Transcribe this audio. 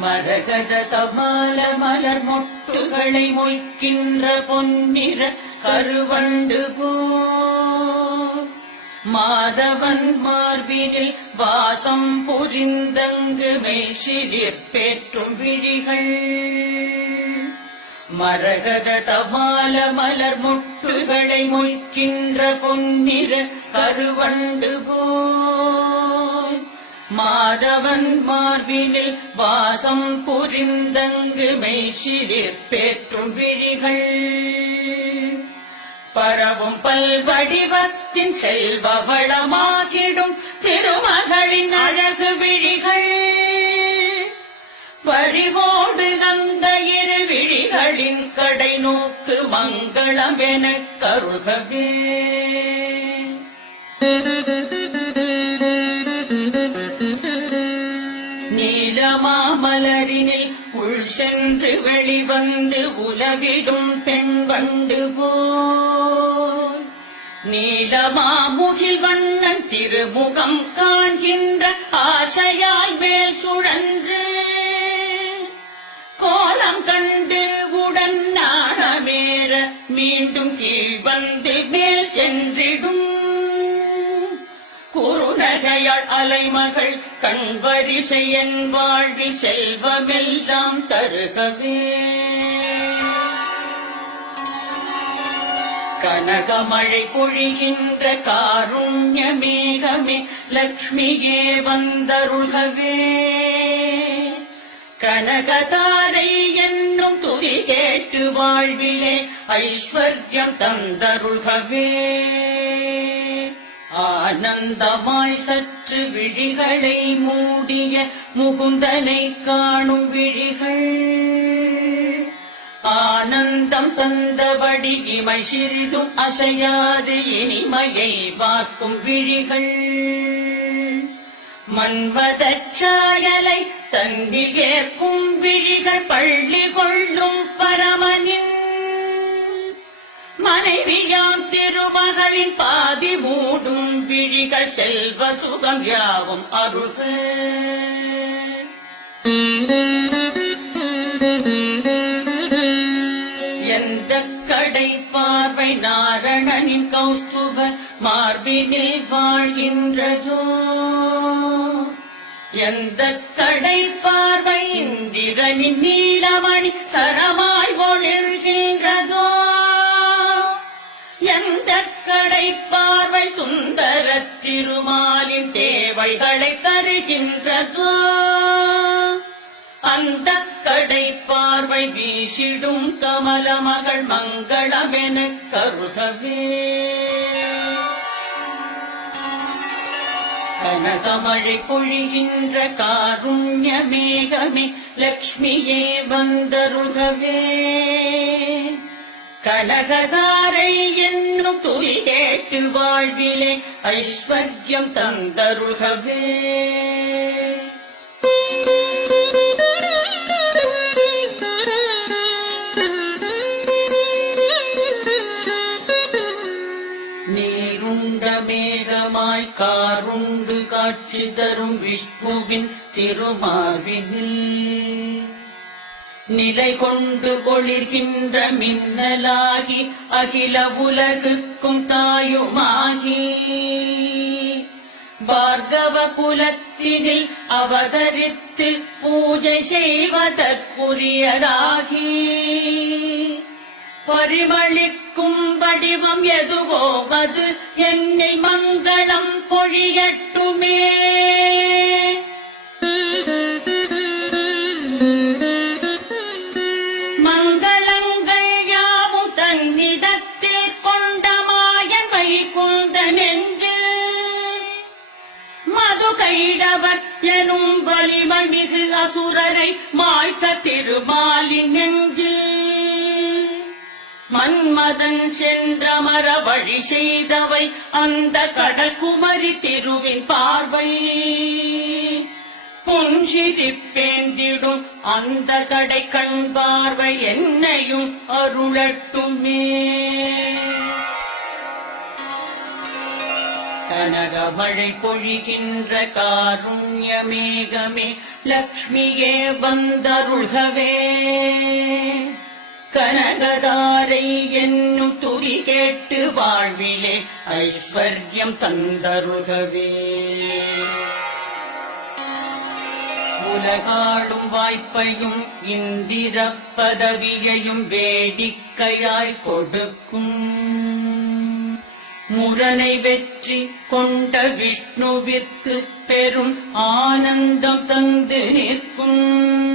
மரகத தபால மலர் மொட்டுகளை மொய்க்கின்ற பொன்னிற கருவண்டு போ மாதவன் மார்பினில் வாசம் புரிந்தங்கு மெய்சிலிற் பேற்றும் விழிகள். மரகத தபால மலர் மொட்டுகளை மொய்க்கின்ற பொன்னிற கருவண்டு போ மாதவன் மார்பினில் வாசம் புரிந்தங்கு மெய்சிலிற் பேற்றும் விழிகள். பரவும் பல்வடிவத்தின் செல்வ வளமாகிடும் திருமகளின் அழகு விழிகள். வழிவோடு அந்த இரு விழிகளின் கடை நோக்கு மங்களம் எனக் கருகவே உள் சென்று வெளிவந்து உலவிடும் பெண் வண்டு போல். நீலமாமுகில் வண்ணன் திருமுகம் காண்கின்ற ஆசையால் மேல் சுழன்று. கோலம் கண்டு உடன் நாணமேற மீண்டும் கீழ் வந்து மேல் சென்றிடும் குறுநகையாள் அலைமகள் கண்வரிசை என் வாழ்வில் செல்வமெல்லாம் தருகவே. கனகமழை பொழிகின்ற காருண்ய மேகமே லக்ஷ்மியே வந்தருள்கவே. கனகதாரை என்னும் துதி கேட்டு வாழ்விலே ஐஸ்வர்யம் தந்தருள்கவே. அனந்தமாய் சற்று விழிகளை மூடிய முகுந்தனை காணும் விழிகள். ஆனந்தம் தந்தபடி இமை சிறிதும் அசையாது இனிமையை வாக்கும் விழிகள். மன்மதச் சாயலை தங்கில் விழிகள் பள்ளி கொள்ளும் பரா மனைவியாம் திருமகளின் பாதி மூடும் விழிகள் செல்வ சுகம் யாவும் அருள்க. எந்த கடை பார்வை நாரணனின் கௌஸ்துப மார்பினில் வாழ்கின்றதோ? எந்த கடை பார்வை இந்திரனின் நீலமணி சரமா சுந்தர திருமாலின் தேவைகளை தருகின்றதோ? அந்த கடை பார்வை வீசிடும் கமல மகள் மங்களமென கருகவே கனகமழை பொழிகின்ற காருண்ய மேகமே லக்ஷ்மியே வந்தருகவே கனகதாரை என்னும் துளி கேட்டு வாழ்விலே ஐஸ்வர்யம் தந்தருள்கவே. நீருண்ட மேகமாய் காருண்டு காட்சி தரும் விஷ்ணுவின் திருமாவினில். நிலை கொண்டு ஒளிர்கின்ற மின்னலாகி அகில உலகுக்கும் தாயுமாகி. பார்கவ குலத்தினில் அவதரித்து பூஜை செய்வதற்குரியதாகி. பரிமளிக்கும் வடிவம் எதுவோ அது என்னை மங்களம் பொழியட்டுமே. மது கைடவர் எனும் வலிமை மிகு அசுரரை மாய்த்த திருமாலின் நெஞ்சு. மன்மதன் சென்ற மர வழி செய்தவை அந்த கடற்குமரி திருவின் பார்வை. புஞ்சிரிப்பேந்திடும் அந்த கடை கண் பார்வை என்னையும் அருளட்டுமே. கனக மழை பொழிகின்ற காருண்ய மேகமே லக்ஷ்மியே வந்தருள்கவே. கனகதாரை என்னும் துதி கேட்டு வாழ்விலே ஐஸ்வர்யம் தந்தருகவே உலகாடும் வாய்ப்பையும் இந்திர பதவியையும் வேடிக்கையாய் கொடுக்கும். முரணை வெற்றி கொண்ட விஷ்ணுவிற்கு பெரும் ஆனந்தம் தந்து நிற்கும்.